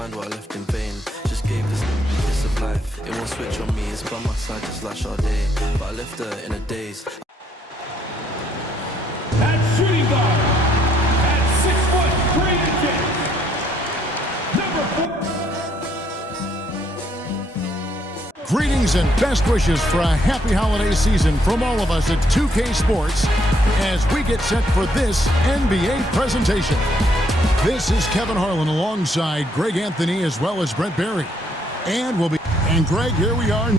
find what I left in vain. Just gave this kiss of life. It won't switch on me, it's by my side just like Sade. But I left her in a daze. At shooting guard, at 6 foot, number 4. Greetings and best wishes for a happy holiday season from all of us at 2K Sports as we get set for this NBA presentation. This is Kevin Harlan alongside Greg Anthony as well as Brent Barry. And Greg, here we are.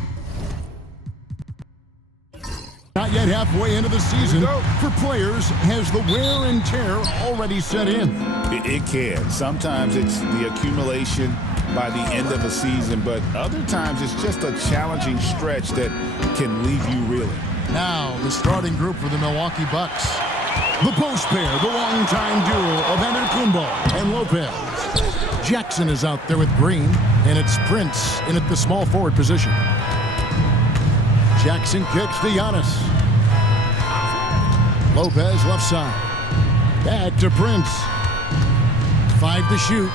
Not yet halfway into the season for players. Has the wear and tear already set in? It can. Sometimes it's the accumulation by the end of a season, but other times it's just a challenging stretch that can leave you reeling. Now, the starting group for the Milwaukee Bucks. The post pair, the longtime duo of Antetokounmpo and Lopez. Jackson is out there with Green, and it's Prince in at the small forward position. Jackson kicks to Giannis. Lopez left side. Back to Prince. 5 to shoot.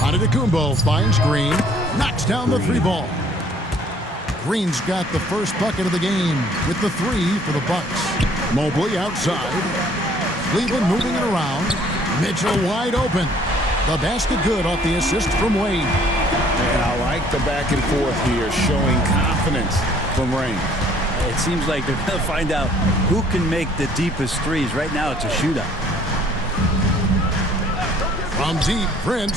Antetokounmpo finds Green. Knocks down the 3-ball. Green's got the first bucket of the game with the 3 for the Bucks. Mobley outside. Cleveland moving it around. Mitchell wide open. The basket good off the assist from Wade. And I like the back and forth here, showing confidence from Rain. It seems like they're going to find out who can make the deepest threes. Right now, it's a shootout. From deep, Prince.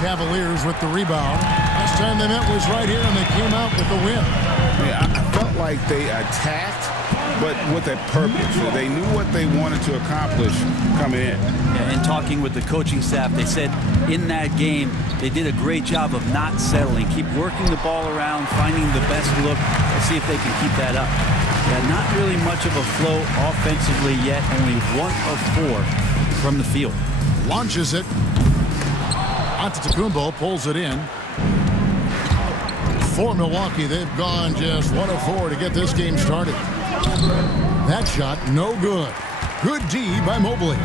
Cavaliers with the rebound. Last time they met was right here, and they came out with the win. Yeah, I felt like they attacked, but with a purpose. They knew what they wanted to accomplish coming in. Yeah, and talking with the coaching staff, they said in that game they did a great job of not settling. Keep working the ball around, finding the best look, and see if they can keep that up. Yeah, not really much of a flow offensively yet. Only 1 of 4 from the field. Launches it. Antetokounmpo pulls it in. For Milwaukee, they've gone just 1 of 4 to get this game started. That shot, no good. Good D by Mobley.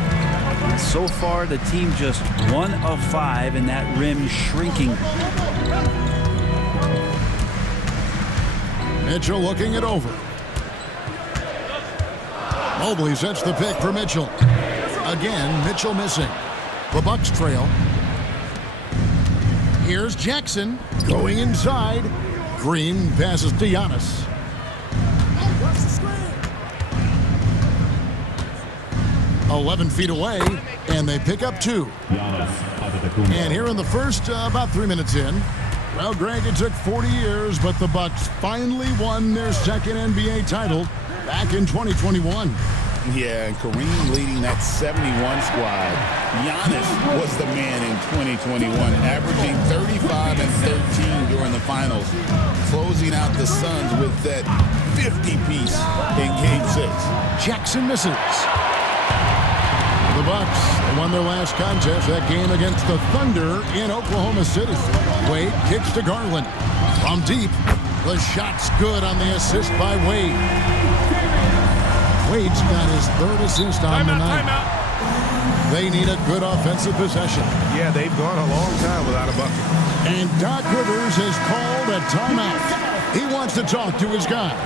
So far, the team just 1 of 5, and that rim shrinking. Mitchell looking it over. Mobley sets the pick for Mitchell. Again, Mitchell missing. The Bucks trail. Here's Jackson going inside. Green passes to Giannis. 11 feet away, and they pick up 2. And here in the first, about 3 minutes in, well, Greg, it took 40 years, but the Bucks finally won their second NBA title back in 2021. Yeah, and Kareem leading that 71 squad. Giannis was the man in 2021, averaging 35 and 13 during the finals, closing out the Suns with that 50-piece in Game 6. Jackson misses. The Bucks won their last contest, that game against the Thunder in Oklahoma City. Wade kicks to Garland. From deep, the shot's good on the assist by Wade. Wade's got his 3rd assist on the night. They need a good offensive possession. Yeah, they've gone a long time without a bucket. And Doc Rivers has called a timeout. He wants to talk to his guys.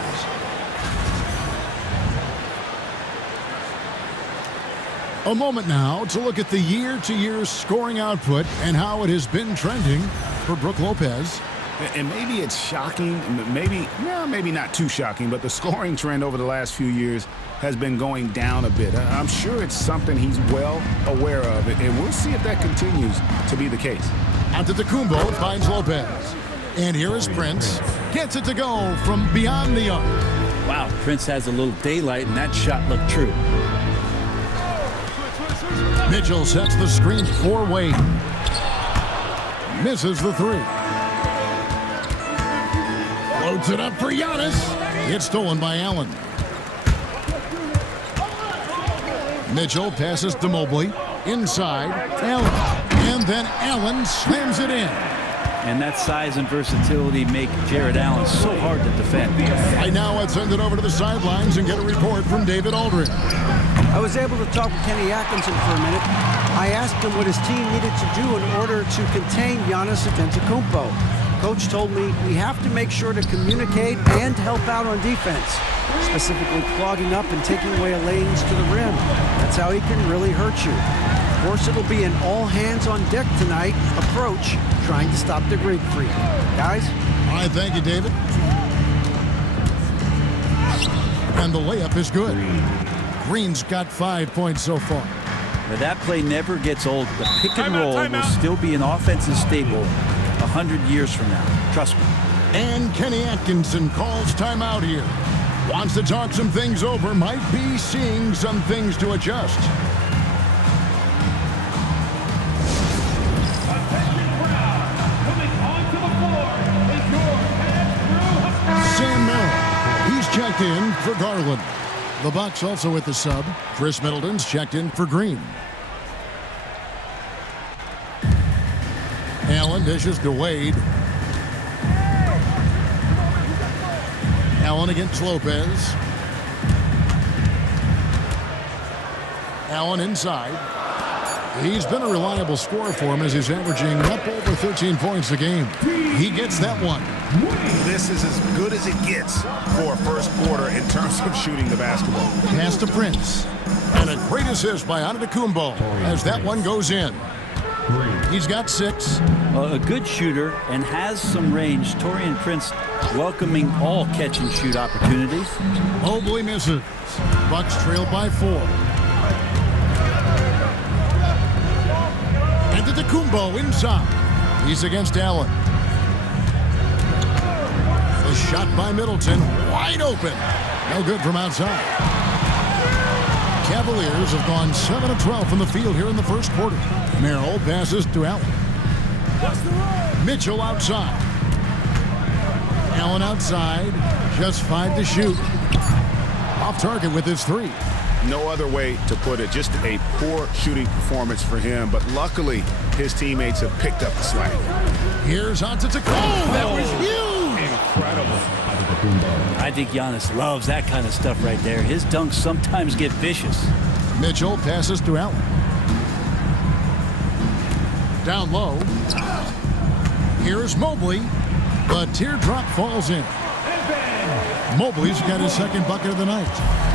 A moment now to look at the year-to-year scoring output and how it has been trending for Brook Lopez. And maybe it's shocking, maybe not too shocking, but the scoring trend over the last few years has been going down a bit. I'm sure it's something he's well aware of, and we'll see if that continues to be the case. Antetokounmpo finds Lopez. And here is Prince. Gets it to go from beyond the arc. Wow, Prince has a little daylight, and that shot looked true. Mitchell sets the screen for Wade. Misses the 3. Floats it up for Giannis. It's stolen by Allen. Mitchell passes to Mobley. Inside, Allen. And then Allen slams it in. And that size and versatility make Jared Allen so hard to defend. Right now, let's send it over to the sidelines and get a report from David Aldridge. I was able to talk with Kenny Atkinson for a minute. I asked him what his team needed to do in order to contain Giannis Antetokounmpo. Coach told me we have to make sure to communicate and help out on defense, specifically clogging up and taking away lanes to the rim. That's how he can really hurt you. Of course, it'll be an all-hands-on-deck tonight approach, trying to stop the Greek Freak. Guys? All right, thank you, David. And the layup is good. Green's got 5 points so far. Now, that play never gets old. The pick and roll will still be an offensive staple 100 years from now. Trust me. And Kenny Atkinson calls timeout here. Wants to talk some things over. Might be seeing some things to adjust. Sam Merrill. He's checked in for Garland. The Bucks also with the sub. Chris Middleton's checked in for Green. Allen dishes to Wade. Allen against Lopez. Allen inside. He's been a reliable scorer for him as he's averaging up over 13 points a game. He gets that one. This is as good as it gets for a first quarter in terms of shooting the basketball. Pass to Prince. And a great assist by Antetokounmpo as that one goes in. He's got 6. A good shooter and has some range. Taurean Prince welcoming all catch-and-shoot opportunities. Mobley misses. Bucks trail by 4. Antetokounmpo inside. He's against Allen. The shot by Middleton. Wide open. No good from outside. Cavaliers have gone 7 of 12 from the field here in the first quarter. Merrill passes to Allen. Mitchell outside. Allen outside. Just 5 to shoot. Off target with his 3. No other way to put it. Just a poor shooting performance for him. But luckily, his teammates have picked up the slack. Here's Antetokounmpo. That was huge. Incredible. I think Giannis loves that kind of stuff right there. His dunks sometimes get vicious. Mitchell passes to Allen. Down low. Here's Mobley. The teardrop falls in. Mobley's got his second bucket of the night.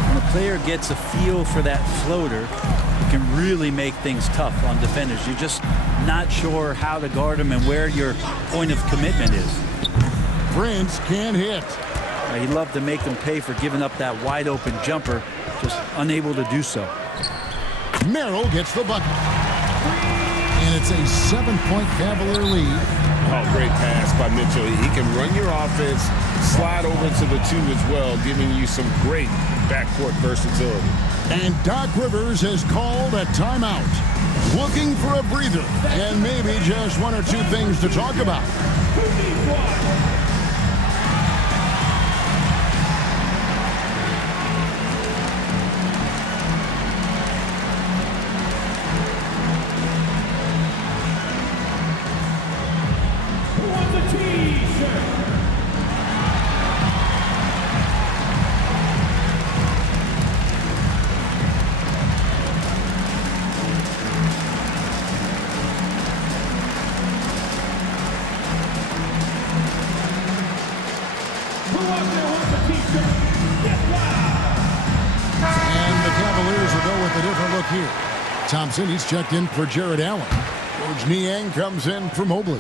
When a player gets a feel for that floater, it can really make things tough on defenders. You're just not sure how to guard him and where your point of commitment is. Prince can't hit. He'd love to make them pay for giving up that wide open jumper, just unable to do so. Merrill gets the bucket. And it's a 7-point Cavalier lead. Oh, great pass by Mitchell. He can run your offense, slide over to the 2 as well, giving you some great backcourt versatility. And Doc Rivers has called a timeout. Looking for a breather and maybe just 1 or 2 things to talk about. Here. Thompson, he's checked in for Jared Allen. George Niang comes in for Mobley.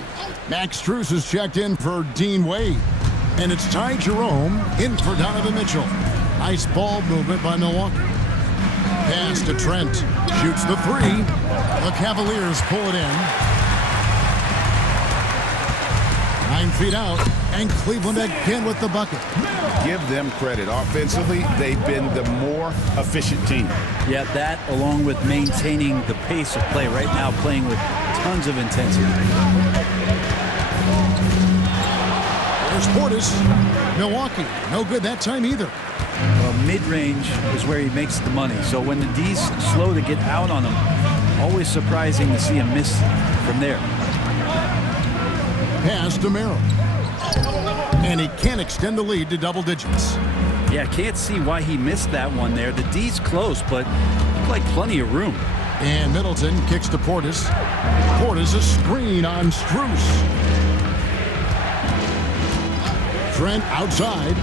Max Strus is checked in for Dean Wade. And it's Ty Jerome in for Donovan Mitchell. Nice ball movement by Milwaukee. Pass to Trent. Shoots the 3. The Cavaliers pull it in. 9 feet out. And Cleveland again with the bucket. Give them credit. Offensively, they've been the more efficient team. Yeah, that along with maintaining the pace of play right now, playing with tons of intensity. There's Portis. Milwaukee, no good that time either. Well, mid-range is where he makes the money. So when the D's slow to get out on him, always surprising to see him miss from there. Pass to Merrill. And he can't extend the lead to double digits. Yeah, can't see why he missed that one there. The D's close, but looked like plenty of room. And Middleton kicks to Portis. Portis a screen on Strus. Trent outside.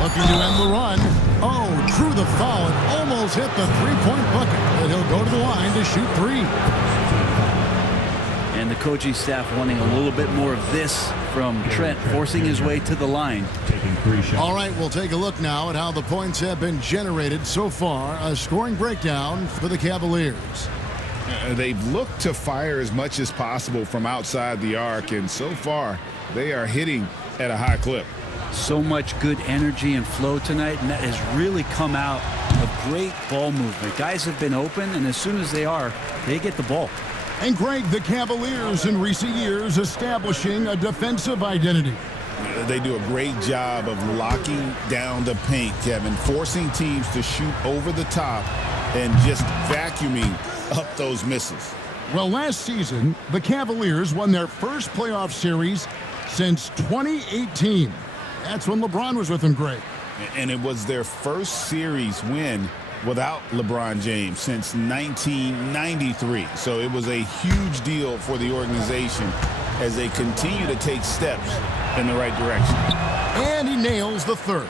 Looking to end the run. Oh, drew the foul and almost hit the three-point bucket. But he'll go to the line to shoot three. And the coaching staff wanting a little bit more of this from Trent, forcing his way to the line. All right, we'll take a look now at how the points have been generated so far. A scoring breakdown for the Cavaliers. They've looked to fire as much as possible from outside the arc, and so far they are hitting at a high clip. So much good energy and flow tonight, and that has really come out of great ball movement. Guys have been open, and as soon as they are, they get the ball. And Greg, the Cavaliers in recent years establishing a defensive identity. They do a great job of locking down the paint, Kevin, forcing teams to shoot over the top and just vacuuming up those misses. Well, last season, the Cavaliers won their first playoff series since 2018. That's when LeBron was with them, Greg. And it was their first series win without LeBron James since 1993. So it was a huge deal for the organization as they continue to take steps in the right direction. And he nails the third.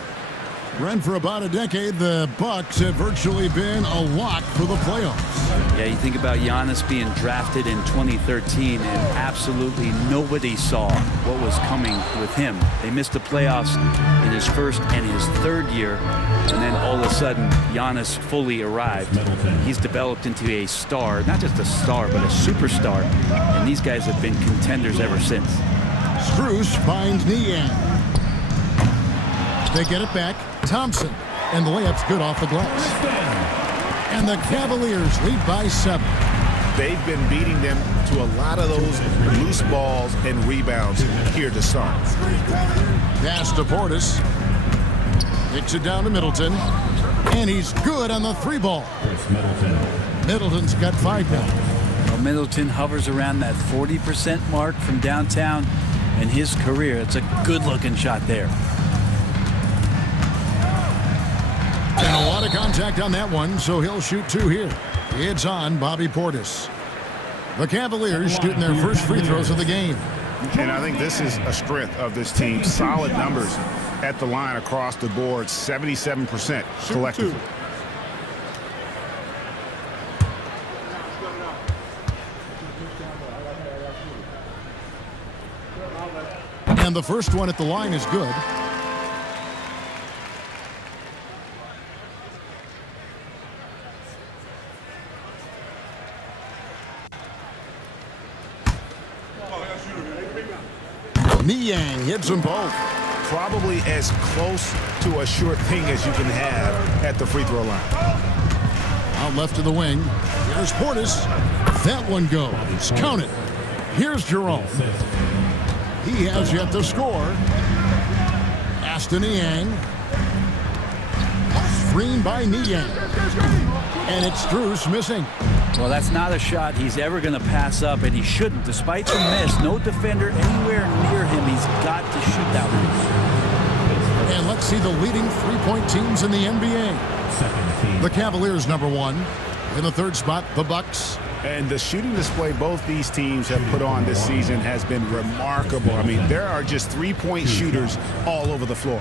Run for about a decade, the Bucks have virtually been a lock for the playoffs. Yeah, you think about Giannis being drafted in 2013, and absolutely nobody saw what was coming with him. They missed the playoffs in his first and his third year, and then all of a sudden, Giannis fully arrived. He's developed into a star, not just a star, but a superstar, and these guys have been contenders ever since. Strus finds Niang. They get it back. Thompson, and the layup's good off the glass. And the Cavaliers lead by 7. They've been beating them to a lot of those loose balls and rebounds here to start. Pass to Portis. Kicks it down to Middleton. And he's good on the three ball. Middleton's got 5 now. Well, Middleton hovers around that 40% mark from downtown in his career. It's a good-looking shot there. And a lot of contact on that one, so he'll shoot 2 here. It's on Bobby Portis. The Cavaliers shooting their first free throws of the game. And I think this is a strength of this team. Solid numbers at the line across the board, 77% collectively. And the first one at the line is good. Niang hits them both. Probably as close to a sure thing as you can have at the free throw line. Out left to the wing. Here's Portis. That one goes. Count it. Here's Jerome. He has yet to score. Aston Niang. Screen by Niang. And it's Strus missing. Well, that's not a shot he's ever going to pass up, and he shouldn't. Despite the miss, no defender anywhere near him. He's got to shoot that one. And let's see the leading three-point teams in the NBA. The Cavaliers, number 1. In the third spot, the Bucks. And the shooting display both these teams have put on this season has been remarkable. I mean, there are just three-point shooters all over the floor.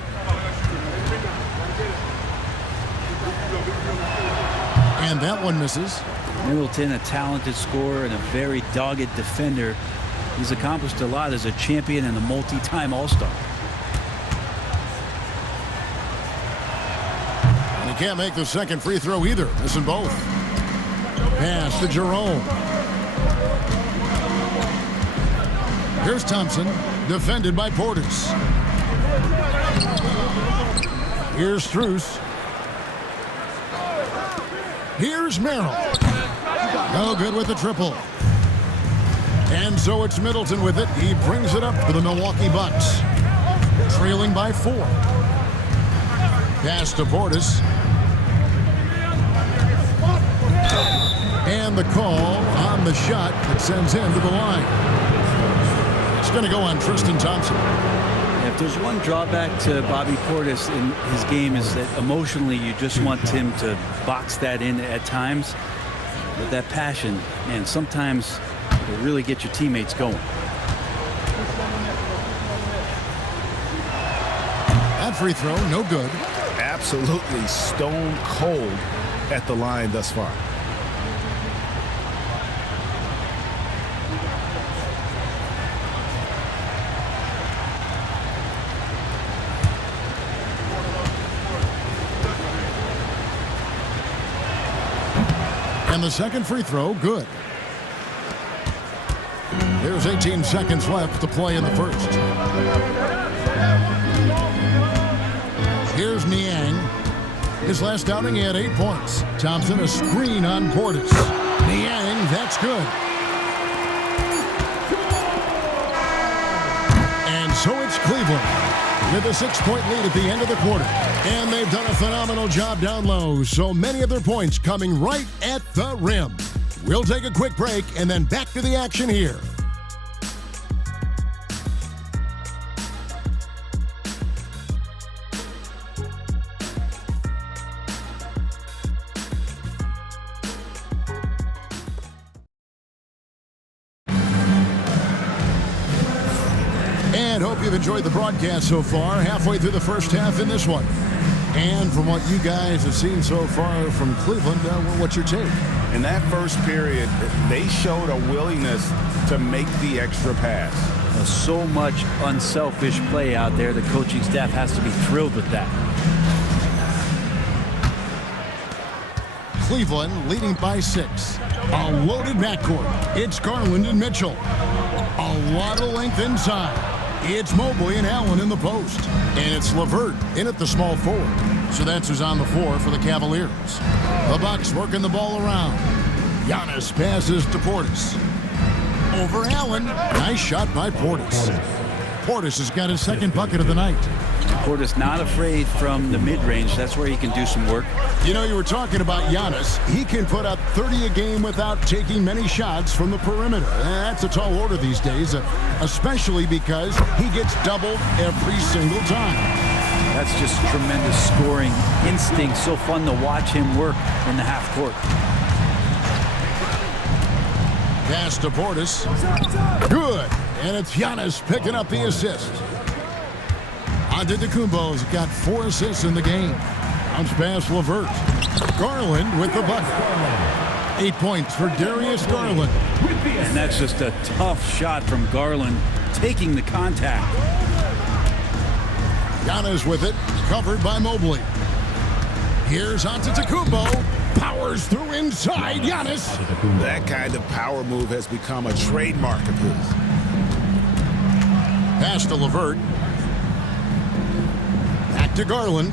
And that one misses. Middleton, a talented scorer and a very dogged defender. He's accomplished a lot as a champion and a multi-time All-Star. And he can't make the second free throw either. Missing both. Pass to Jerome. Here's Thompson, defended by Portis. Here's Strus. Here's Merrill. No good with the triple. And so it's Middleton with it. He brings it up for the Milwaukee Bucks. Trailing by 4. Pass to Portis. And the call on the shot that sends him to the line. It's going to go on Tristan Thompson. If there's one drawback to Bobby Portis in his game is that emotionally you just want him to box that in at times. But that passion, and sometimes will really get your teammates going. That free throw, no good. Absolutely stone cold at the line thus far. And the second free throw, good. There's 18 seconds left to play in the first. Here's Niang. His last outing, he had 8 points. Thompson, a screen on Portis. Niang, that's good. And so it's Cleveland with a 6-point lead at the end of the quarter. And they've done a phenomenal job down low, so many of their points coming right at the rim. We'll take a quick break and then back to the action here. And hope you've enjoyed the broadcast so far. Halfway through the first half in this one. And from what you guys have seen so far from Cleveland, what's your take? In that first period, they showed a willingness to make the extra pass. So much unselfish play out there. The coaching staff has to be thrilled with that. Cleveland leading by 6. A loaded backcourt. It's Garland and Mitchell. A lot of length inside. It's Mobley and Allen in the post. And it's LeVert in at the small forward. So that's who's on the floor for the Cavaliers. The Bucks working the ball around. Giannis passes to Portis. Over Allen. Nice shot by Portis. Portis has got his second bucket of the night. Portis not afraid from the mid-range. That's where he can do some work. You know, you were talking about Giannis. He can put up 30 a game without taking many shots from the perimeter. That's a tall order these days, especially because he gets doubled every single time. That's just tremendous scoring instinct. So fun to watch him work in the half court. Pass to Portis. Good. And it's Giannis picking up the assist. Antetokounmpo's got 4 assists in the game. Bounce pass LeVert. Garland with the bucket. 8 points for Darius Garland. And that's just a tough shot from Garland, taking the contact. Giannis with it, covered by Mobley. Here's Antetokounmpo. Powers through inside. Giannis. That kind of power move has become a trademark of his. Pass to LeVert. Back to Garland.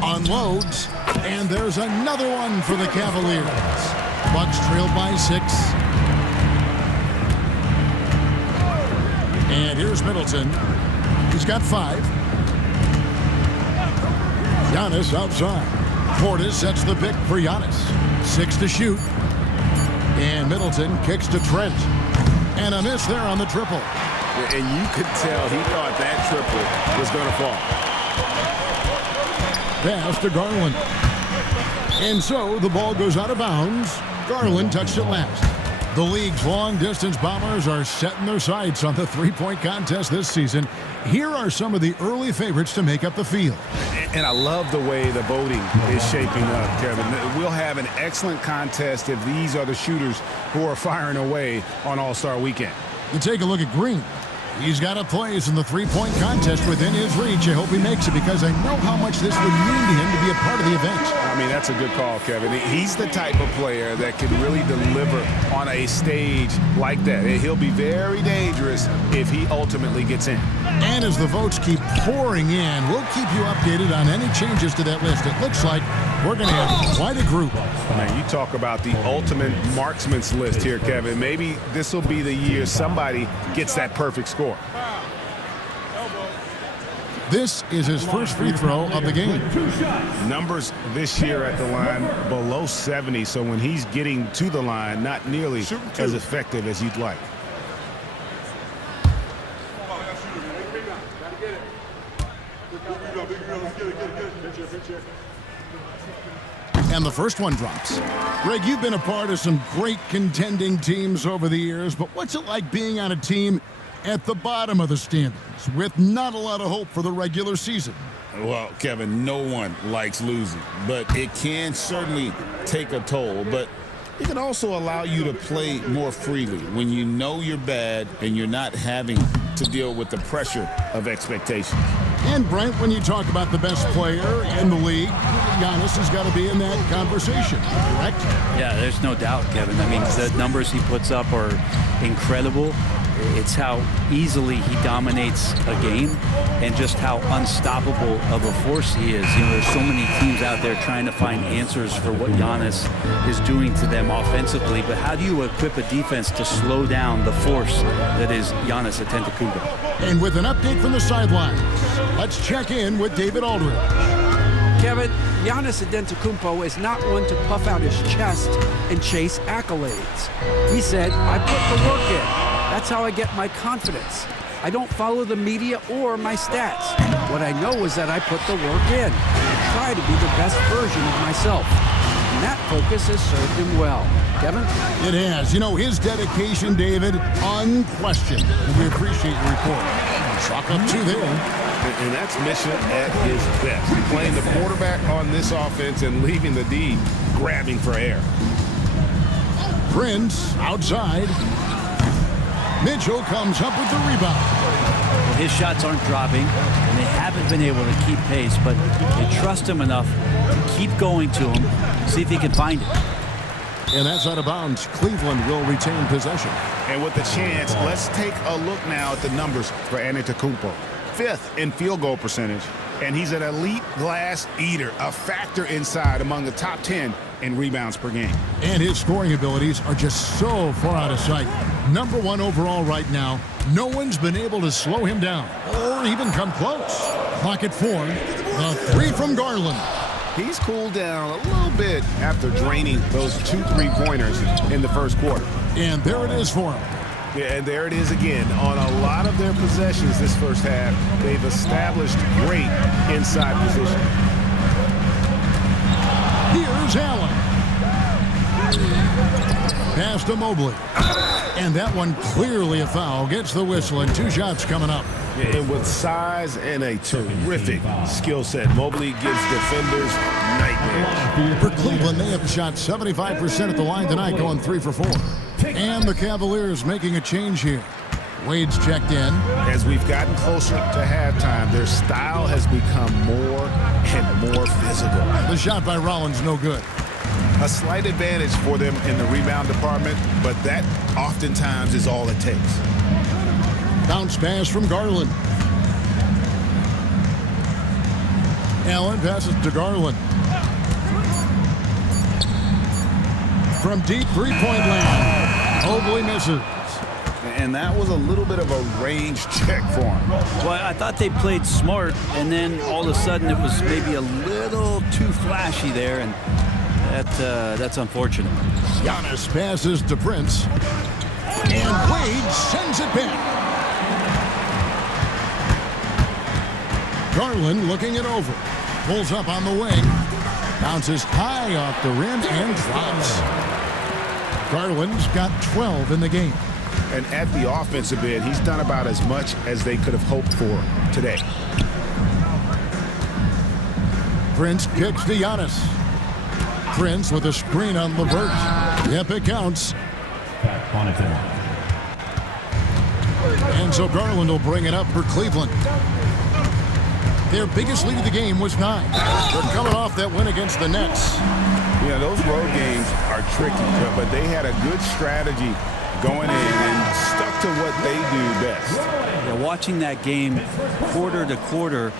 Unloads. And there's another one for the Cavaliers. Bucks trailed by 6. And here's Middleton. He's got 5. Giannis outside. Portis sets the pick for Giannis. 6 to shoot. And Middleton kicks to Trent. And a miss there on the triple. And you could tell he thought that triple was going to fall. Pass to Garland. And so the ball goes out of bounds. Garland touched it last. The league's long-distance bombers are setting their sights on the three-point contest this season. Here are some of the early favorites to make up the field. And I love the way the voting is shaping up, Kevin. We'll have an excellent contest if these are the shooters who are firing away on All-Star Weekend. You take a look at Green. He's got a place in the three-point contest within his reach. I hope he makes it because I know how much this would mean to him to be a part of the event. I mean, that's a good call, Kevin. He's the type of player that can really deliver on a stage like that. He'll be very dangerous if he ultimately gets in. And as the votes keep pouring in, we'll keep you updated on any changes to that list. It looks like we're going to have quite a group. Man, you talk about the ultimate marksman's list here, Kevin. Maybe this will be the year somebody gets that perfect score. This is his first free throw of the game. Numbers this year at the line below 70, so when he's getting to the line, not nearly as effective as you'd like. And the first one drops. Greg, you've been a part of some great contending teams over the years, but what's it like being on a team at the bottom of the standings with not a lot of hope for the regular season? Well, Kevin, no one likes losing, but it can certainly take a toll. But it can also allow you to play more freely when you know you're bad and you're not having to deal with the pressure of expectations. And, Brent, when you talk about the best player in the league, Giannis has got to be in that conversation, correct? Yeah, there's no doubt, Kevin. I mean, the numbers he puts up are incredible. It's how easily he dominates a game and just how unstoppable of a force he is. You know, there's so many teams out there trying to find answers for what Giannis is doing to them offensively, but how do you equip a defense to slow down the force that is Giannis Antetokounmpo? And with an update from the sidelines, let's check in with David Aldridge. Kevin, Giannis Antetokounmpo is not one to puff out his chest and chase accolades. He said, I put the work in. That's how I get my confidence. I don't follow the media or my stats. What I know is that I put the work in. I try to be the best version of myself. And that focus has served him well. Kevin? It has. You know, his dedication, David, unquestioned. And we appreciate your report. Chalk up to there. And that's mission at his best. Playing the quarterback on this offense and leaving the D grabbing for air. Prince outside. Mitchell comes up with the rebound. Well, his shots aren't dropping, and they haven't been able to keep pace, but they trust him enough to keep going to him, see if he can find it. And that's out of bounds. Cleveland will retain possession. And with the chance, let's take a look now at the numbers for Antetokounmpo. 5th in field goal percentage, and he's an elite glass eater, a factor inside among the top 10 in rebounds per game. And his scoring abilities are just so far out of sight. Number 1 overall right now. No one's been able to slow him down or even come close. Clock at 4. The 3 from Garland. He's cooled down a little bit after draining those 2 3-pointers in the first quarter. And there it is for him. Yeah, and there it is again. On a lot of their possessions this first half, they've established great inside position. Here's Allen. Pass to Mobley. And that one clearly a foul. Gets the whistle and 2 shots coming up. And with size and a terrific skill set, Mobley gives defenders nightmares. For Cleveland, they have shot 75% at the line tonight, going 3 for 4. And the Cavaliers making a change here. Wade's checked in. As we've gotten closer to halftime, their style has become more and more physical. The shot by Rollins, no good. A slight advantage for them in the rebound department, but that oftentimes is all it takes. Bounce pass from Garland. Allen passes to Garland. From deep three-point land, Mobley misses. And that was a little bit of a range check for him. Well, I thought they played smart, and then all of a sudden it was maybe a little too flashy there, and that's unfortunate. Giannis passes to Prince. And Wade sends it back. Garland looking it over. Pulls up on the wing. Bounces high off the rim and drops. Garland's got 12 in the game. And at the offensive end, he's done about as much as they could have hoped for today. Prince kicks to Giannis. Prince with a screen on LeVert. Yep, it counts. And so Garland will bring it up for Cleveland. Their biggest lead of the game was 9. They're coming off that win against the Nets. Yeah, those road games are tricky, but they had a good strategy going in and stuck to what they do best. Yeah, watching that game quarter to quarter,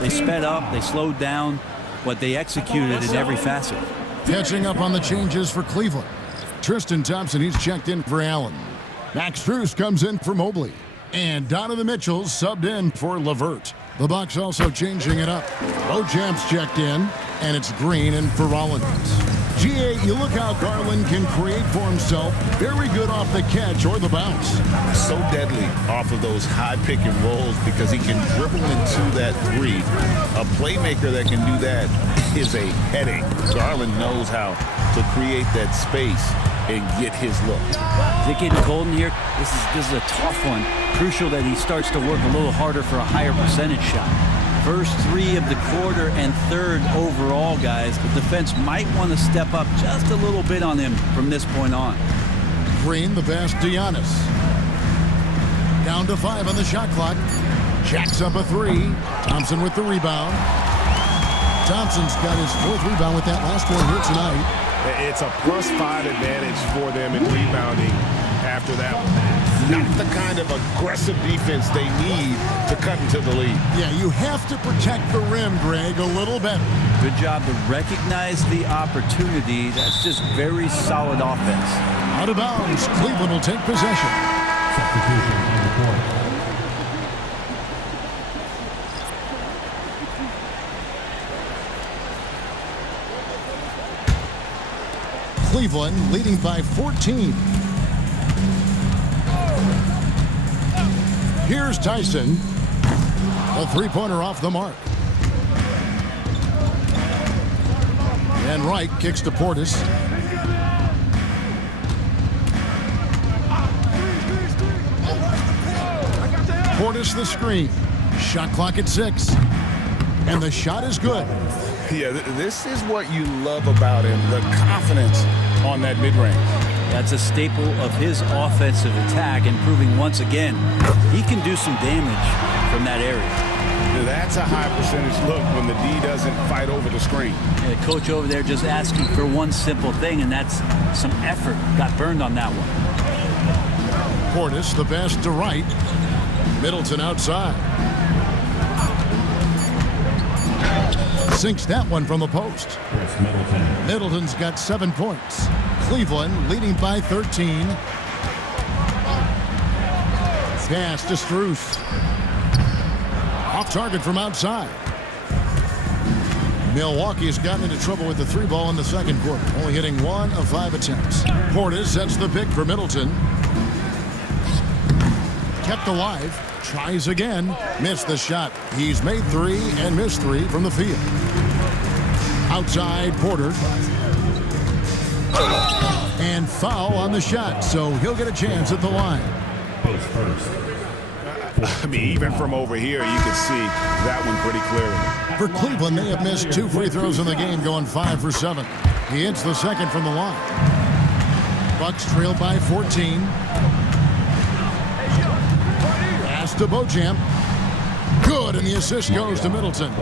they sped up, they slowed down, but they executed in every facet. Catching up on the changes for Cleveland. Tristan Thompson, he's checked in for Allen. Max Strus comes in for Mobley. And Donovan Mitchell subbed in for LeVert. The Bucks also changing it up. Beauchamp's checked in, and it's Green in for Rollins. GA, you look how Garland can create for himself. Very good off the catch or the bounce. So deadly off of those high pick and rolls because he can dribble into that 3. A playmaker that can do that is a headache. Garland knows how to create that space and get his look. Is it getting cold in here? This is a tough one. Crucial that he starts to work a little harder for a higher percentage shot. First 3 of the quarter and 3rd overall, guys. The defense might want to step up just a little bit on him from this point on. Green, the pass to Giannis. Down to 5 on the shot clock. Jacks up a 3. Thompson with the rebound. Thompson's got his 4th rebound with that last one here tonight. It's a +5 advantage for them in rebounding after that one. Not the kind of aggressive defense they need to cut into the lead. Yeah, you have to protect the rim, Greg, a little better. Good job to recognize the opportunity. That's just very solid offense. Out of bounds. Cleveland will take possession. Substitution on the court. Cleveland leading by 14. Here's Tyson. A 3-pointer off the mark. And Wright kicks to Portis. Portis the screen. Shot clock at 6. And the shot is good. Yeah, this is what you love about him, the confidence on that mid-range. That's a staple of his offensive attack, and proving once again he can do some damage from that area. That's a high percentage look when the D doesn't fight over the screen. And the coach over there just asking for one simple thing, and that's some effort. Got burned on that one. Portis, the pass to Wright. Middleton outside. Sinks that one from the post. Chris Middleton. Middleton's got 7 points. Cleveland leading by 13. Pass to Strus. Off target from outside. Milwaukee's gotten into trouble with the 3-ball in the second quarter, only hitting 1 of 5 attempts. Portis sets the pick for Middleton. Kept alive. Tries again. Missed the shot. He's made 3 and missed 3 from the field. Outside Porter. And foul on the shot, so he'll get a chance at the line. Face first. I mean, even from over here, you can see that one pretty clearly. For Cleveland, they have missed 2 free throws in the game, going 5 for 7. He hits the second from the line. Bucks trail by 14. Pass to Beauchamp. Good, and the assist goes to Middleton.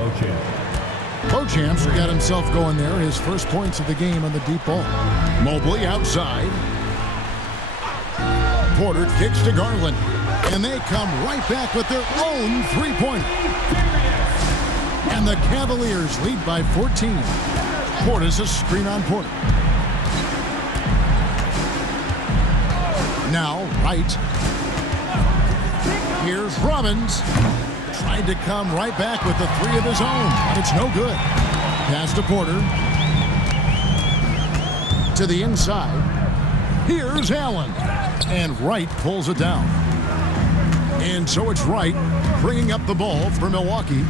Beauchamp's got himself going there. His first points of the game on the deep ball. Mobley outside. Porter kicks to Garland. And they come right back with their own 3-pointer. And the Cavaliers lead by 14. Portis a screen on Porter. Now, Wright. Here's Robbins. Tried to come right back with the 3 of his own. But it's no good. Pass to Porter. To the inside. Here's Allen. And Wright pulls it down. And so it's Wright bringing up the ball for Milwaukee.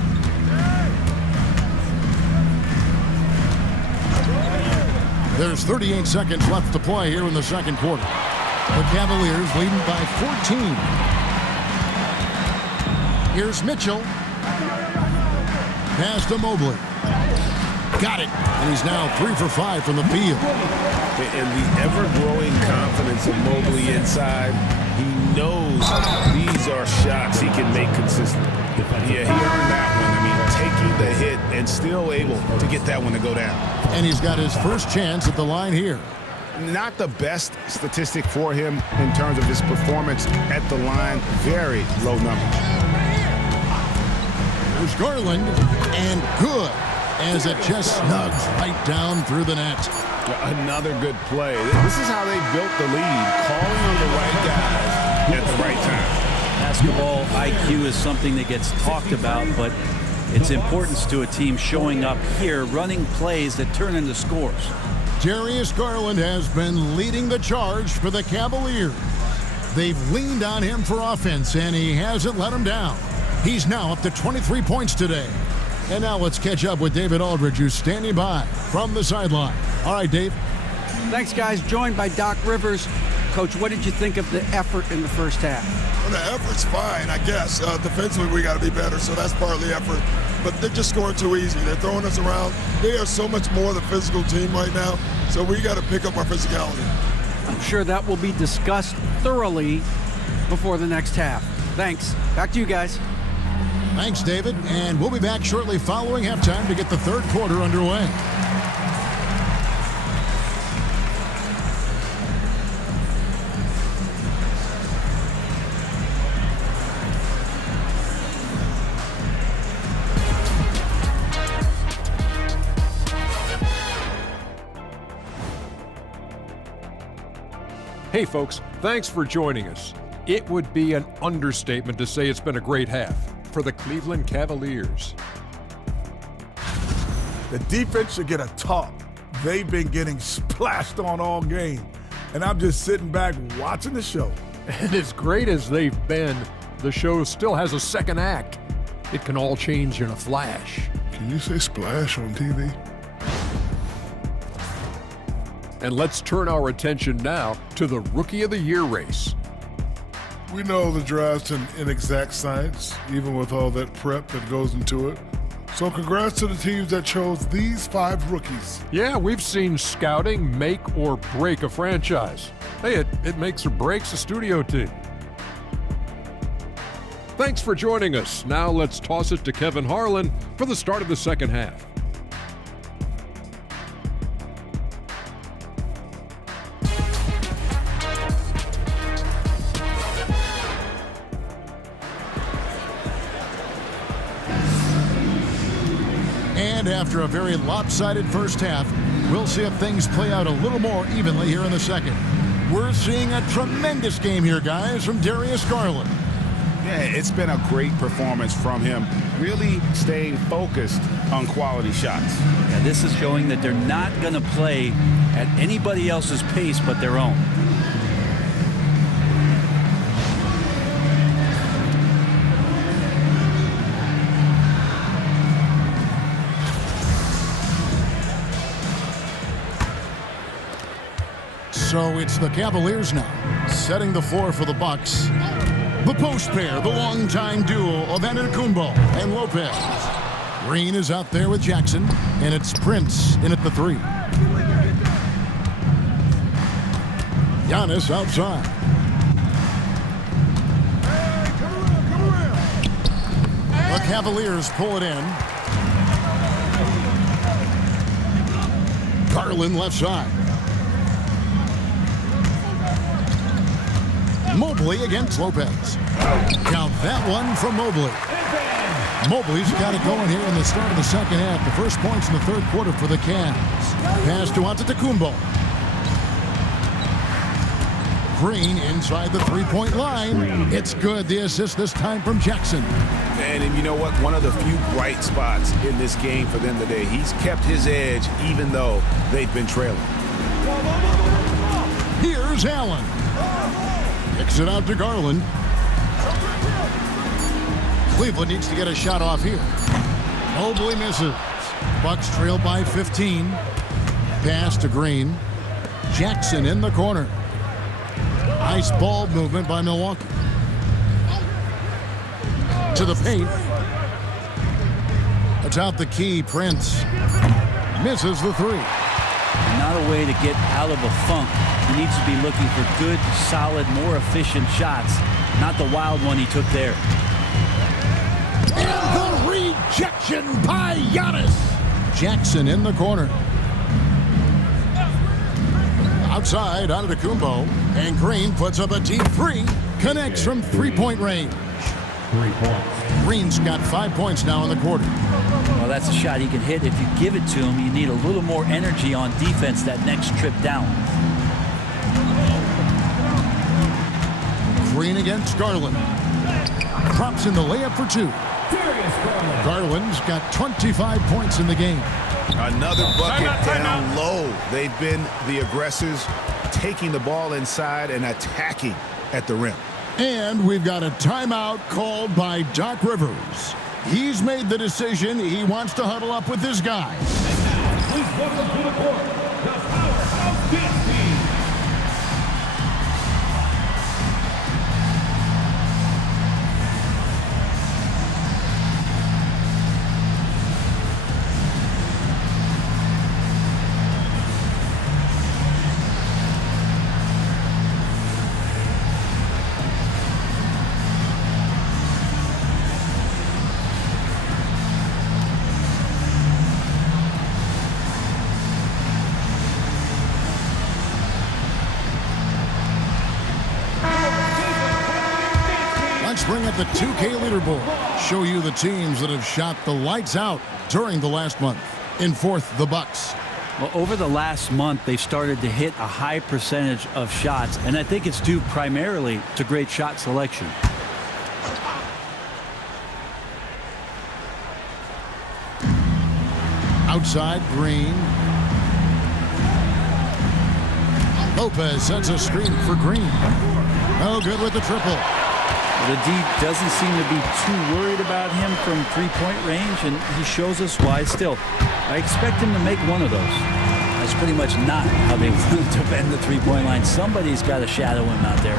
There's 38 seconds left to play here in the second quarter. The Cavaliers leading by 14. Here's Mitchell. Pass to Mobley. Got it. And he's now 3 for 5 from the field. And the ever-growing confidence of Mobley inside. He knows these are shots he can make consistently. Yeah, he earned that one. I mean, taking the hit and still able to get that one to go down. And he's got his first chance at the line here. Not the best statistic for him in terms of his performance at the line. Very low number. There's Garland, and good, as it just snugs right down through the net. Another good play. This is how they built the lead, calling on the right guys at the right time. Basketball IQ is something that gets talked about, but its importance to a team showing up here, running plays that turn into scores. Darius Garland has been leading the charge for the Cavaliers. They've leaned on him for offense, and he hasn't let them down. He's now up to 23 points today. And now let's catch up with David Aldridge, who's standing by from the sideline. All right, Dave. Thanks, guys. Joined by Doc Rivers. Coach, what did you think of the effort in the first half? Well, the effort's fine, I guess. Defensively, we got to be better, so that's partly effort. But they're just scoring too easy. They're throwing us around. They are so much more the physical team right now, so we got to pick up our physicality. I'm sure that will be discussed thoroughly before the next half. Thanks. Back to you guys. Thanks, David. And we'll be back shortly following halftime to get the third quarter underway. Hey folks, thanks for joining us. It would be an understatement to say it's been a great half for the Cleveland Cavaliers. The defense should get a talk. They've been getting splashed on all game, and I'm just sitting back watching the show. And as great as they've been, the show still has a second act. It can all change in a flash. Can you say splash on TV? And let's turn our attention now to the Rookie of the Year race. We know the draft's an inexact science, even with all that prep that goes into it. So congrats to the teams that chose these 5 rookies. Yeah, we've seen scouting make or break a franchise. Hey, it makes or breaks a studio team. Thanks for joining us. Now let's toss it to Kevin Harlan for the start of the second half. And after a very lopsided first half, we'll see if things play out a little more evenly here in the second. We're seeing a tremendous game here, guys, from Darius Garland. Yeah, it's been a great performance from him, really staying focused on quality shots. Yeah, this is showing that they're not going to play at anybody else's pace but their own. So it's the Cavaliers now, setting the floor for the Bucks. The post pair, the longtime duo of Antetokounmpo and Lopez. Green is out there with Jackson, and it's Prince in at the 3. Giannis outside. The Cavaliers pull it in. Garland left side. Mobley against Lopez. Count that one from Mobley. Mobley's got it going here in the start of the second half. The first points in the third quarter for the Cavs. Pass to Antetokounmpo. Green inside the three-point line. It's good. The assist this time from Jackson. And you know what? One of the few bright spots in this game for them today. He's kept his edge even though they've been trailing. Here's Allen. Kicks it out to Garland. Cleveland needs to get a shot off here. Mobley misses. Bucks trail by 15. Pass to Green. Jackson in the corner. Nice ball movement by Milwaukee. To the paint. It's out the key. Prince misses the 3. Not a way to get out of a funk. He needs to be looking for good, solid, more efficient shots, not the wild one he took there. And the rejection by Giannis. Jackson in the corner. Outside, Antetokounmpo, and Green puts up a deep 3. Connects from three-point range. 3 points. Green's got 5 points now in the quarter. Well, that's a shot he can hit. If you give it to him, you need a little more energy on defense that next trip down. Green against Garland. Drops in the layup for 2. Garland's got 25 points in the game. Another bucket down low. They've been the aggressors, taking the ball inside and attacking at the rim. And we've got a timeout called by Doc Rivers. He's made the decision. He wants to huddle up with his guys. Please welcome to the court, the powerhouse dance team. Let's bring up the 2K leaderboard. Show you the teams that have shot the lights out during the last month. In fourth, the Bucks. Well, over the last month, they've started to hit a high percentage of shots, and I think it's due primarily to great shot selection. Outside, Green. Lopez sets a screen for Green. No good with the triple. The D doesn't seem to be too worried about him from three-point range, and he shows us why. Still, I expect him to make one of those. That's pretty much not how they want to defend the three-point line. Somebody's got to shadow him out there.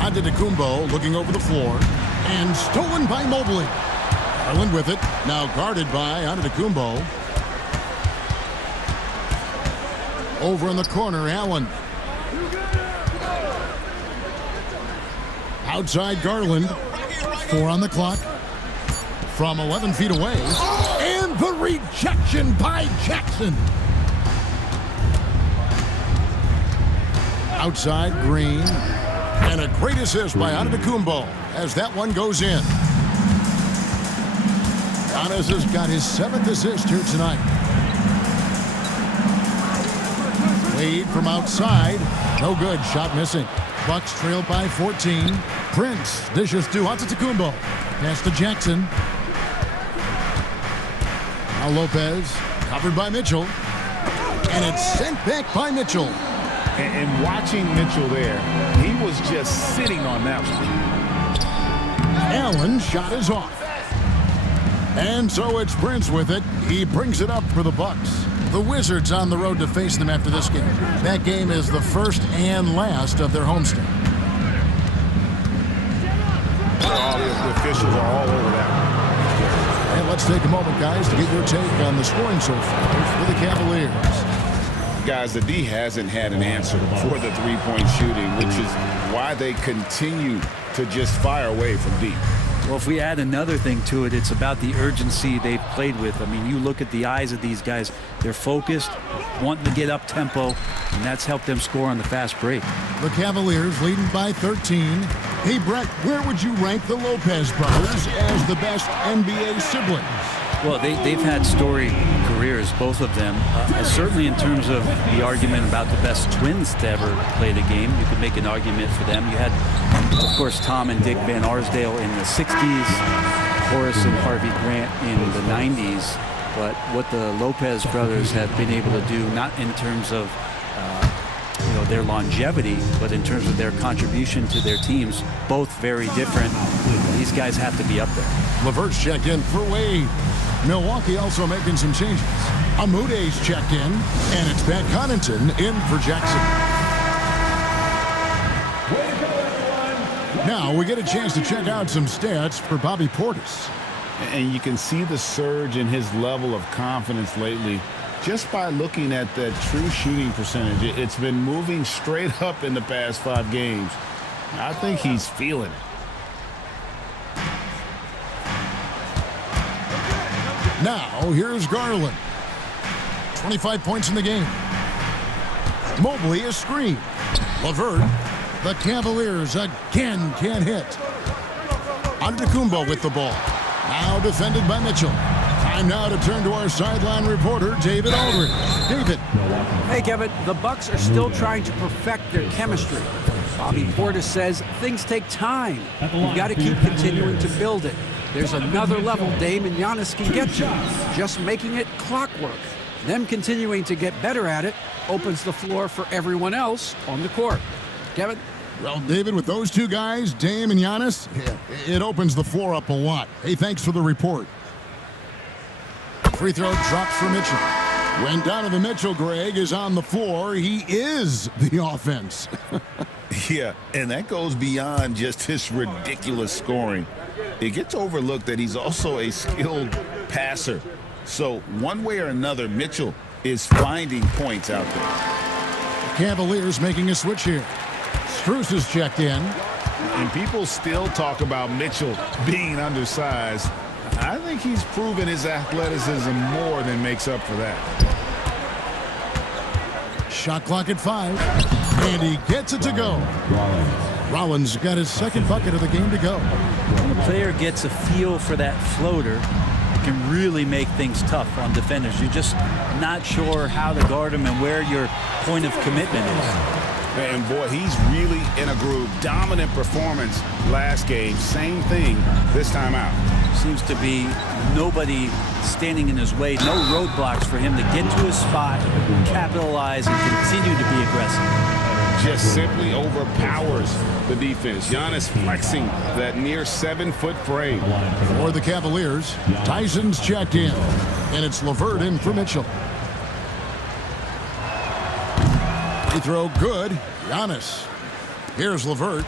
Antetokounmpo looking over the floor, and stolen by Mobley. Garland with it, now guarded by Antetokounmpo. Over in the corner, Allen. Outside Garland. 4 on the clock. From 11 feet away. And the rejection by Jackson. Outside Green. And a great assist by Antetokounmpo as that one goes in. Giannis has got his 7th assist here tonight. Lead from outside. No good. Shot missing. Bucks trail by 14. Prince dishes to Antetokounmpo. Pass to Jackson. Now Lopez. Covered by Mitchell. And it's sent back by Mitchell. And watching Mitchell there, he was just sitting on that one. Allen's shot is off. And so it's Prince with it. He brings it up for the Bucks. The Wizards on the road to face them after this game. That game is the first and last of their homestand. All the officials are all over that. And let's take a moment, guys, to get your take on the scoring so far for the Cavaliers. Guys, the D hasn't had an answer for the three-point shooting, which is why they continue to just fire away from deep. Well, if we add another thing to it, it's about the urgency they've played with. I mean, you look at the eyes of these guys. They're focused, wanting to get up tempo, and that's helped them score on the fast break. The Cavaliers leading by 13. Hey, Brett, where would you rank the Lopez brothers as the best NBA siblings? Well, they've had storied careers, both of them. Certainly in terms of the argument about the best twins to ever play the game, you could make an argument for them. You had, of course, Tom and Dick Van Arsdale in the 60s, Horace and Harvey Grant in the 90s. But what the Lopez brothers have been able to do, not in terms of their longevity, but in terms of their contribution to their teams, both very different. These guys have to be up there. LeVert's checked in for Wade. Milwaukee also making some changes. Amude's checked in, and it's Pat Connaughton in for Jackson. Now we get a chance to check out some stats for Bobby Portis. And you can see the surge in his level of confidence lately just by looking at that true shooting percentage. It's been moving straight up in the past 5 games. I think he's feeling it. Now, here's Garland. 25 points in the game. Mobley a screen. LeVert. The Cavaliers again can't hit. Antetokounmpo with the ball. Now defended by Mitchell. Time now to turn to our sideline reporter, David Aldridge. David. Hey, Kevin. The Bucks are still trying to perfect their chemistry. Bobby Portis says things take time. You've got to keep continuing to build it. There's another level Dame and Giannis can get to. Just making it clockwork. Them continuing to get better at it opens the floor for everyone else on the court. Kevin? Well, David, with those two guys, Dame and Giannis, it opens the floor up a lot. Hey, thanks for the report. Free throw drops for Mitchell. When Donovan Mitchell, Greg, is on the floor, he is the offense. Yeah, and that goes beyond just his ridiculous scoring. It gets overlooked that he's also a skilled passer. So one way or another, Mitchell is finding points out there. Cavaliers making a switch here. Strus is checked in. And people still talk about Mitchell being undersized. I think he's proven his athleticism more than makes up for that. Shot clock at 5. And he gets it to go. Rollins got his second bucket of the game to go. When the player gets a feel for that floater, it can really make things tough on defenders. You're just not sure how to guard him and where your point of commitment is. And boy, he's really in a groove. Dominant performance last game. Same thing this time out. Seems to be nobody standing in his way. No roadblocks for him to get to his spot, capitalize, and continue to be aggressive. Just simply overpowers the defense. Giannis flexing that near 7-foot frame. For the Cavaliers, Tyson's checked in. And it's LeVert in for Mitchell. Free throw good. Giannis. Here's LeVert.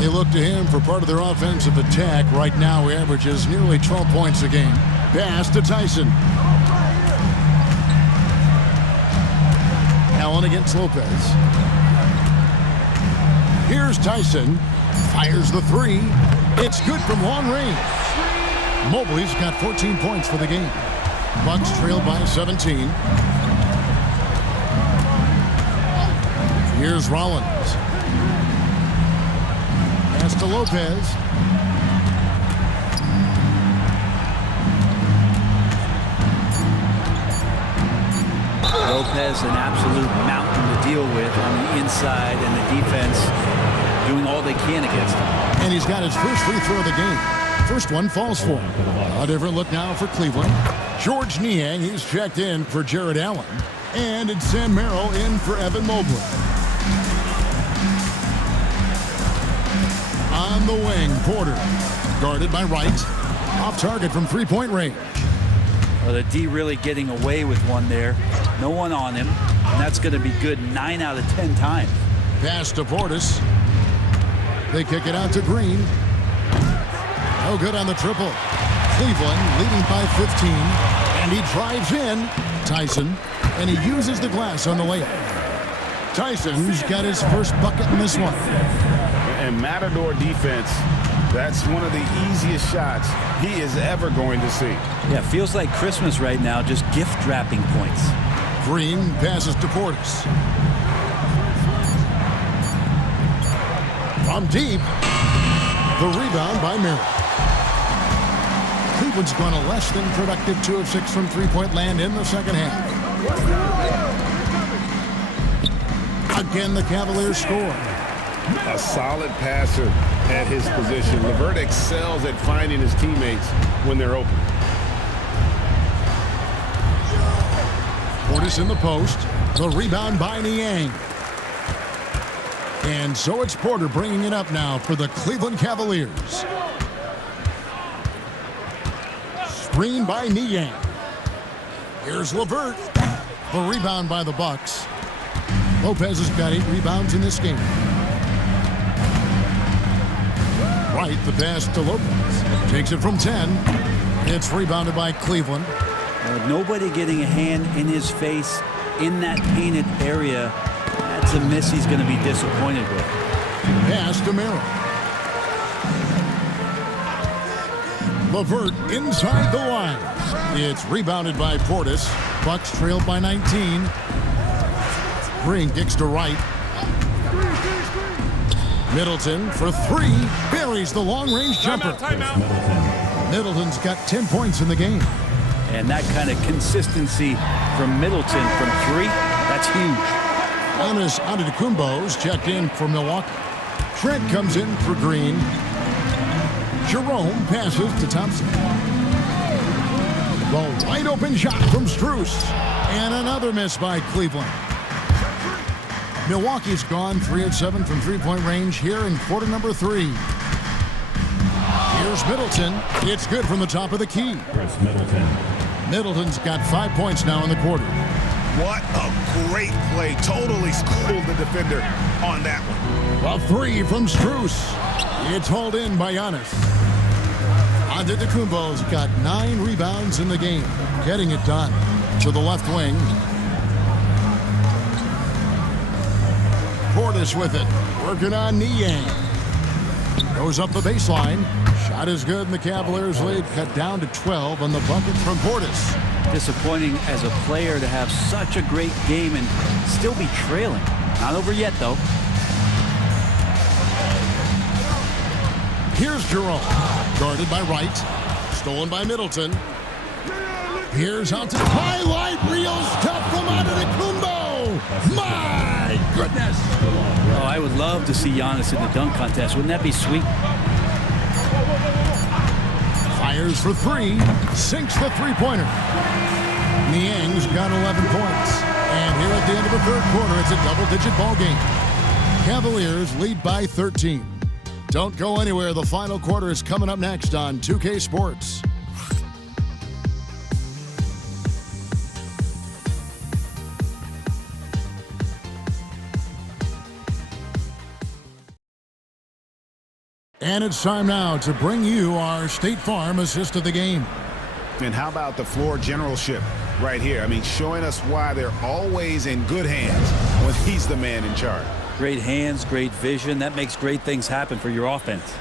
They look to him for part of their offensive attack. Right now, he averages nearly 12 points a game. Pass to Tyson. Allen against Lopez. Here's Tyson. Fires the three. It's good from long range. Mobley's got 14 points for the game. Bucks trail by 17. Here's Rollins. Pass to Lopez. Lopez, an absolute mountain to deal with on the inside, and the defense doing all they can against him. And he's got his first free throw of the game. First one falls for him. A different look now for Cleveland. George Niang, he's checked in for Jared Allen. And it's Sam Merrill in for Evan Mobley. On the wing, Porter. Guarded by Wright. Off target from three-point range. Well, the D really getting away with one there. No one on him. And that's going to be good 9 out of 10 times. Pass to Portis. They kick it out to Green. No good on the triple. Cleveland leading by 15. And he drives in. Tyson. And he uses the glass on the layup. Tyson's got his first bucket in this one. And Matador defense, that's one of the easiest shots he is ever going to see. Yeah, feels like Christmas right now, just gift wrapping points. Green passes to Portis. From deep, the rebound by Merrill. Cleveland's gone a less than productive 2 of 6 from three-point land in the second half. Again, the Cavaliers score. A solid passer at his position. LeVert excels at finding his teammates when they're open. Portis in the post. The rebound by Niang. And so it's Porter bringing it up now for the Cleveland Cavaliers. Screen by Niang. Here's LeVert. The rebound by the Bucks. Lopez has got 8 rebounds in this game. Wright, the pass to Lopez. Takes it from 10. It's rebounded by Cleveland. Nobody getting a hand in his face in that painted area. That's a miss he's going to be disappointed with. Pass to Merrill. LeVert inside the line. It's rebounded by Portis. Bucks trailed by 19. Green kicks to Wright. Middleton for 3. Buries the long-range jumper. Middleton's got 10 points in the game. And that kind of consistency from Middleton from 3, that's huge. Giannis Antetokounmpo's checked in for Milwaukee. Trent comes in for Green. Jerome passes to Thompson. The wide open shot from Strus. And another miss by Cleveland. Milwaukee's gone 3 of 7 from three-point range here in quarter number 3. Here's Middleton. It's good from the top of the key. Chris Middleton. Middleton's got 5 points now in the quarter. What a great play. Totally schooled the defender on that one. A 3 from Strus. It's hauled in by Giannis. Antetokounmpo's got 9 rebounds in the game, getting it done. To the left wing. Portis with it, working on Niang. Goes up the baseline. Shot is good, and the Cavaliers lead cut down to 12 on the bucket from Portis. Disappointing as a player to have such a great game and still be trailing. Not over yet, though. Here's Jerome, guarded by Wright, stolen by Middleton. Here's out to the highlight reel stuff from Antetokounmpo. My goodness! Oh, I would love to see Giannis in the dunk contest. Wouldn't that be sweet? Fires for 3, sinks the three-pointer. Niang's got 11 points. And here at the end of the third quarter, it's a double-digit ball game. Cavaliers lead by 13. Don't go anywhere. The final quarter is coming up next on 2K Sports. And it's time now to bring you our State Farm assist of the game. And how about the floor generalship right here? I mean, showing us why they're always in good hands when he's the man in charge. Great hands, great vision. That makes great things happen for your offense.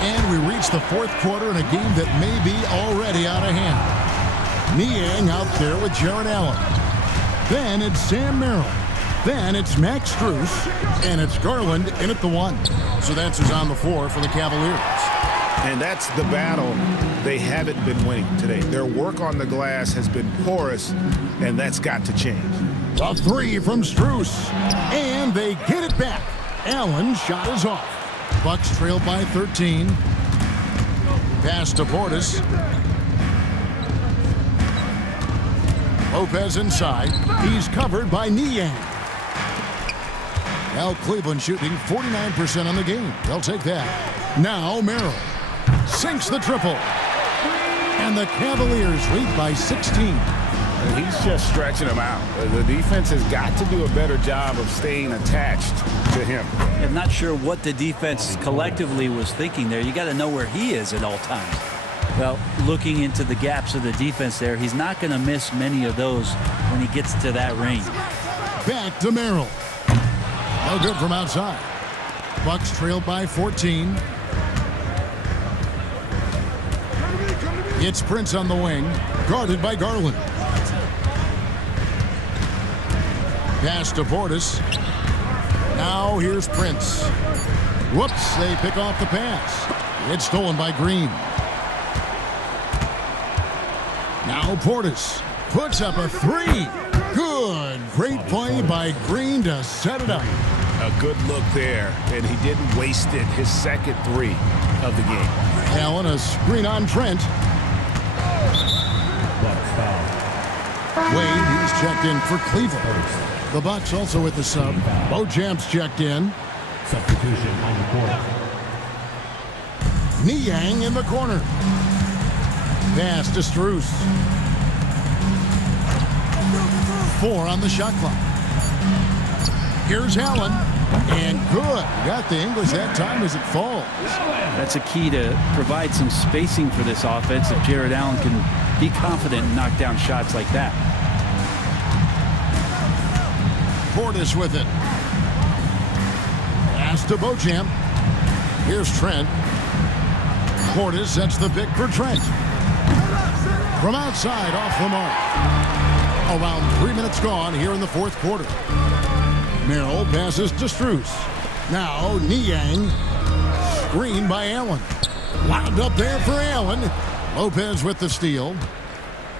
And we reach the fourth quarter in a game that may be already out of hand. Niang out there with Jared Allen. Then it's Sam Merrill. Then it's Max Strus. And it's Garland in at the 1. So that's who's on the floor for the Cavaliers. And that's the battle they haven't been winning today. Their work on the glass has been porous, and that's got to change. A 3 from Strus. And they get it back. Allen's shot is off. Bucks trailed by 13. Pass to Portis. Lopez inside. He's covered by Niang. Now Cleveland shooting 49% on the game. They'll take that. Now Merrill sinks the triple. And the Cavaliers lead by 16. And he's just stretching them out. The defense has got to do a better job of staying attached to him. I'm not sure what the defense collectively was thinking there. You got to know where he is at all times. Well, looking into the gaps of the defense there, he's not going to miss many of those when he gets to that range. Back to Merrill. No good from outside. Bucks trailed by 14. It's Prince on the wing, guarded by Garland. Pass to Portis. Now here's Prince. Whoops, they pick off the pass. It's stolen by Green. Now Portis puts up a 3. Good. Great play by Green to set it up. A good look there, and he didn't waste it. His second 3 of the game. Allen, a screen on Trent. Wade, he's checked in for Cleveland. The Bucks also with the sub. Bojamp's checked in. Substitution on the court. Niang in the corner. Pass to Strus. 4 on the shot clock. Here's Allen. And good. Got the English that time as it falls. That's a key to provide some spacing for this offense if Jared Allen can be confident and knock down shots like that. Portis with it. Pass to Bojamp. Here's Trent. Portis sets the pick for Trent. From outside, off the mark. Around 3 minutes gone here in the fourth quarter. Merrill passes to Strus. Now Niang. Screen by Allen. Wound up there for Allen. Lopez with the steal.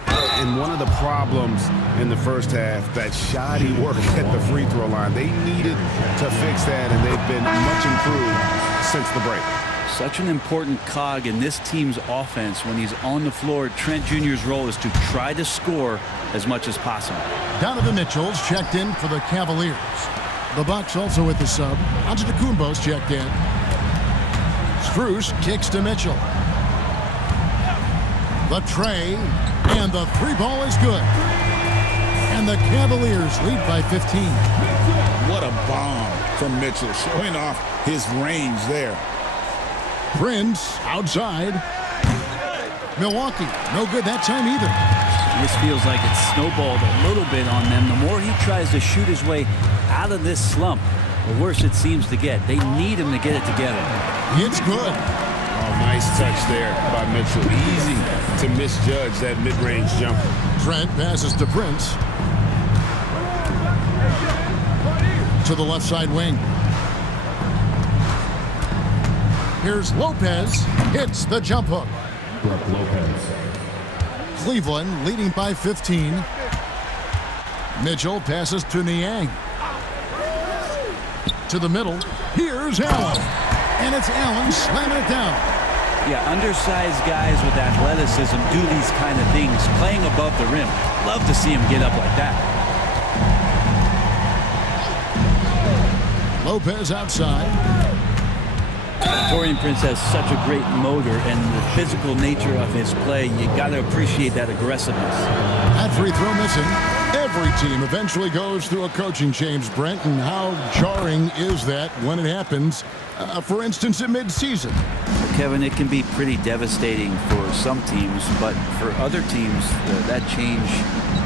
And one of the problems in the first half, that shoddy work at the free throw line. They needed to fix that, and they've been much improved since the break. Such an important cog in this team's offense. When he's on the floor, Trent Jr.'s role is to try to score as much as possible. Donovan Mitchell's checked in for the Cavaliers. The Bucks also with the sub. Antetokounmpo's checked in. Strus kicks to Mitchell. The tray, and the three ball is good. And the Cavaliers lead by 15. What a bomb from Mitchell, showing off his range there. Prince outside. Milwaukee, no good that time either. This feels like it's snowballed a little bit on them. The more he tries to shoot his way out of this slump, the worse it seems to get. They need him to get it together. It's good. Oh, nice touch there by Mitchell. Easy to misjudge that mid-range jumper. Trent passes to Prince. To the left side wing. Here's Lopez. Hits the jump hook. Cleveland leading by 15. Mitchell passes to Niang. To the middle. Here's Allen. And it's Allen slamming it down. Yeah, undersized guys with athleticism do these kind of things, playing above the rim. Love to see him get up like that. Lopez outside. Taurean Prince has such a great motor, and the physical nature of his play, you got to appreciate that aggressiveness. That free throw missing. Every team eventually goes through a coaching change, Brent, and how jarring is that when it happens, for instance, in midseason? Kevin, it can be pretty devastating for some teams, but for other teams, that change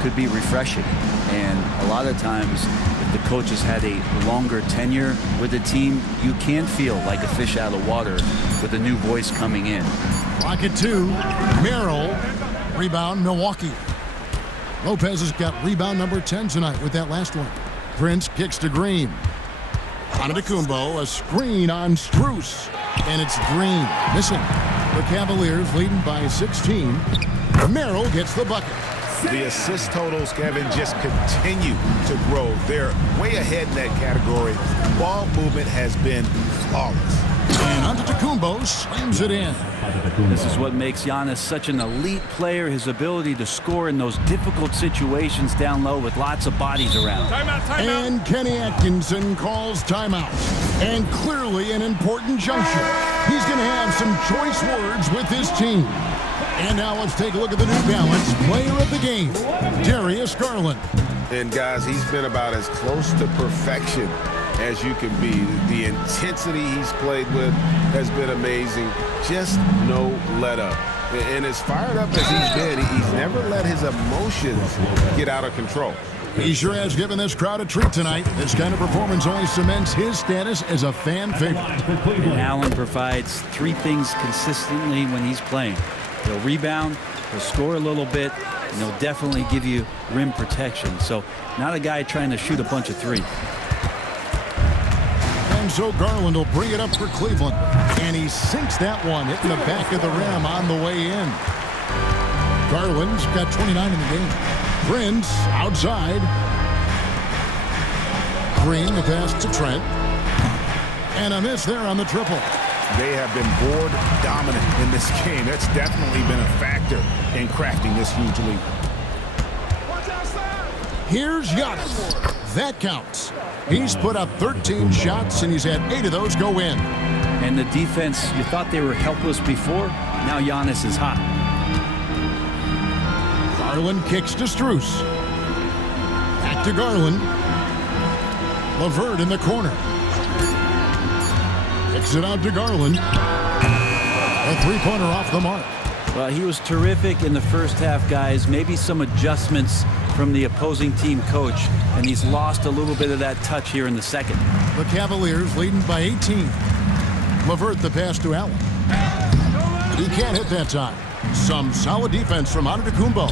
could be refreshing. And a lot of times, if the coach has had a longer tenure with the team, you can feel like a fish out of water with a new voice coming in. Clock at 2. Merrill. Rebound, Milwaukee. Lopez has got rebound number 10 tonight with that last one. Prince kicks to Green. Antetokounmpo, a screen on Strus. And it's Green missing. The Cavaliers leading by 16. Merrill gets the bucket. The assist totals, Kevin, just continue to grow. They're way ahead in that category. Ball movement has been flawless. And Antetokounmpo slams it in. This is what makes Giannis such an elite player, his ability to score in those difficult situations down low with lots of bodies around. Timeout. And Kenny Atkinson calls timeout. And clearly an important juncture. He's going to have some choice words with his team. And now let's take a look at the New Balance player of the game, Darius Garland. And guys, he's been about as close to perfection as you can be. The intensity he's played with has been amazing. Just no let up. And as fired up as he's been, he's never let his emotions get out of control. He sure has given this crowd a treat tonight. This kind of performance only cements his status as a fan favorite. And Allen provides three things consistently when he's playing. He'll rebound, he'll score a little bit, and he'll definitely give you rim protection. So not a guy trying to shoot a bunch of threes. And so Garland will bring it up for Cleveland. And he sinks that one, hitting the back of the rim on the way in. Garland's got 29 in the game. Prince outside. Green, the pass to Trent. And a miss there on the triple. They have been board dominant in this game. That's definitely been a factor in crafting this huge lead. Here's Giannis. That counts. He's put up 13 shots, and he's had 8 of those go in. And the defense, you thought they were helpless before. Now Giannis is hot. Garland kicks to Strus. Back to Garland. LeVert in the corner. Kicks it out to Garland. A three-pointer off the mark. Well, he was terrific in the first half, guys. Maybe some adjustments from the opposing team coach, and he's lost a little bit of that touch here in the second. The Cavaliers leading by 18. LeVert the pass to Allen. He can't hit that time. Some solid defense from Antetokounmpo.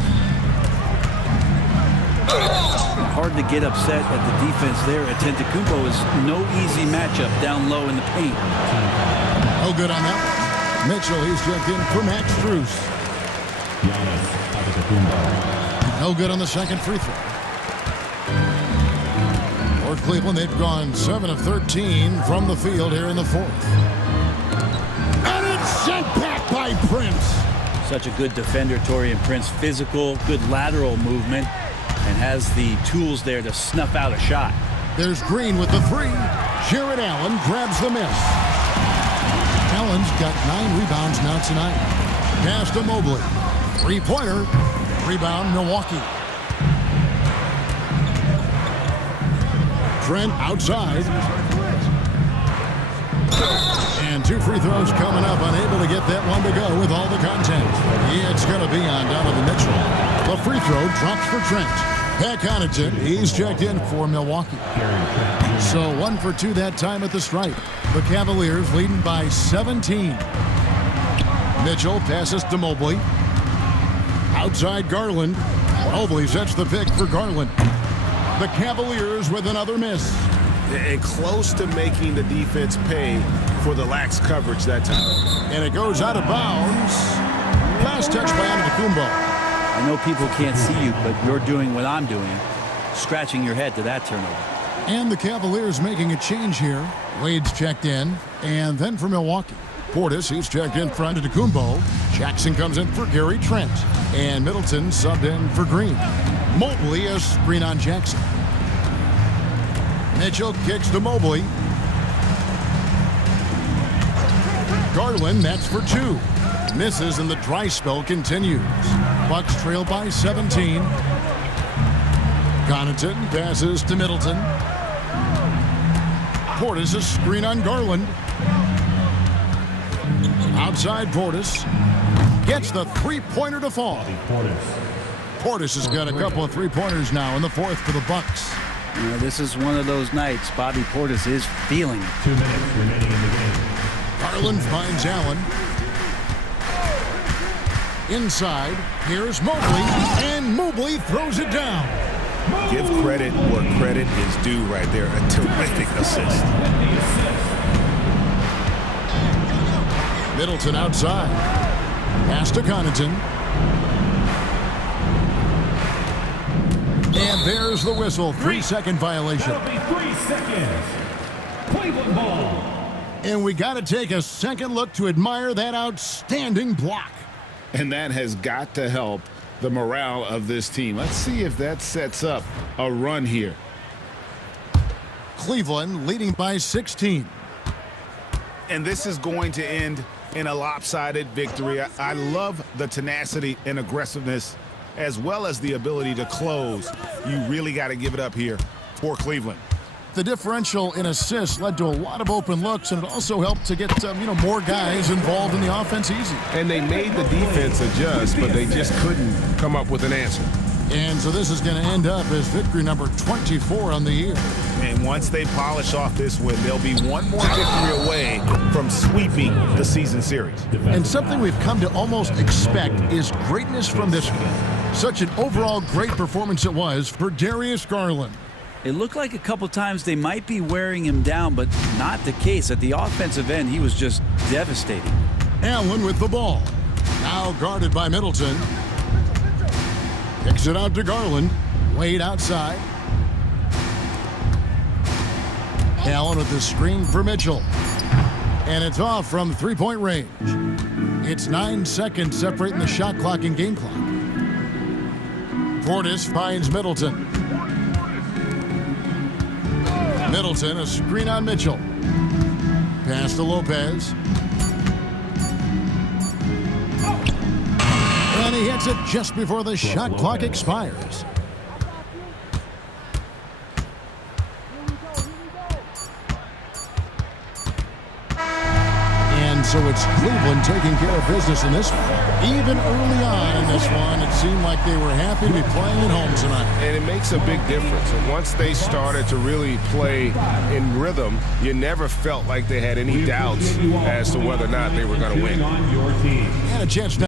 Hard to get upset at the defense there. Antetokounmpo is no easy matchup down low in the paint. No good on that one. Mitchell, he's checked in for Max Strus. No good on the second free throw. For Cleveland, they've gone 7 of 13 from the field here in the fourth. Sent back by Prince. Such a good defender, Taurean Prince. Physical, good lateral movement, and has the tools there to snuff out a shot. There's Green with the three. Jared Allen grabs the miss. Allen's got 9 rebounds now tonight. Pass to Mobley. Three-pointer. Rebound, Milwaukee. Trent outside. And 2 free throws coming up. Unable to get that one to go with all the content. Yeah, it's going to be on Donovan Mitchell. The free throw drops for Trent. Pat Connaughton, he's checked in for Milwaukee. So 1 for 2 that time at the stripe. The Cavaliers leading by 17. Mitchell passes to Mobley. Outside Garland. Mobley sets the pick for Garland. The Cavaliers with another miss. And close to making the defense pay for the lax coverage that time. And it goes out of bounds. Last touch by Antetokounmpo. I know people can't see you, but you're doing what I'm doing, scratching your head to that turnover. And the Cavaliers making a change here. Wade's checked in, and then for Milwaukee. Portis, he's checked in for Antetokounmpo. Jackson comes in for Gary Trent. And Middleton subbed in for Green. Mobley, a screen on Jackson. Mitchell kicks to Mobley. Garland, that's for 2. Misses, and the dry spell continues. Bucks trail by 17. Connaughton passes to Middleton. Portis, a screen on Garland. Outside Portis. Gets the three-pointer to fall. Portis has got a couple of three-pointers now in the 4th for the Bucks. You know, this is one of those nights Bobby Portis is feeling it. 2 minutes remaining in the game. Garland finds Allen. Inside, here's Mobley, and Mobley throws it down. Give credit where credit is due right there. A terrific assist. Middleton outside. Pass to Connaughton. And there's the whistle. 3-second violation. That'll be 3 seconds. Cleveland ball. And we got to take a second look to admire that outstanding block. And that has got to help the morale of this team. Let's see if that sets up a run here. Cleveland leading by 16. And this is going to end in a lopsided victory. I love the tenacity and aggressiveness as well as the ability to close. You really got to give it up here for Cleveland. The differential in assists led to a lot of open looks, and it also helped to get more guys involved in the offense easy. And they made the defense adjust, but they just couldn't come up with an answer. And so this is going to end up as victory number 24 on the year. And once they polish off this win, they'll be one more victory away from sweeping the season series. And something we've come to almost expect is greatness from this one. Such an overall great performance it was for Darius Garland. It looked like a couple times they might be wearing him down, but not the case. At the offensive end, he was just devastating. Allen with the ball. Now guarded by Middleton. Kicks it out to Garland. Wade outside. Allen with the screen for Mitchell. And it's off from three-point range. It's 9 seconds separating the shot clock and game clock. Portis finds Middleton. Middleton, a screen on Mitchell. Pass to Lopez. And he hits it just before the shot clock expires. And so it's Cleveland taking care of business in this one. Even early on in this one, it seemed like they were happy to be playing at home tonight. And it makes a big difference. And once they started to really play in rhythm, you never felt like they had any doubts as to whether or not they were going to win. On your team. And a chance now.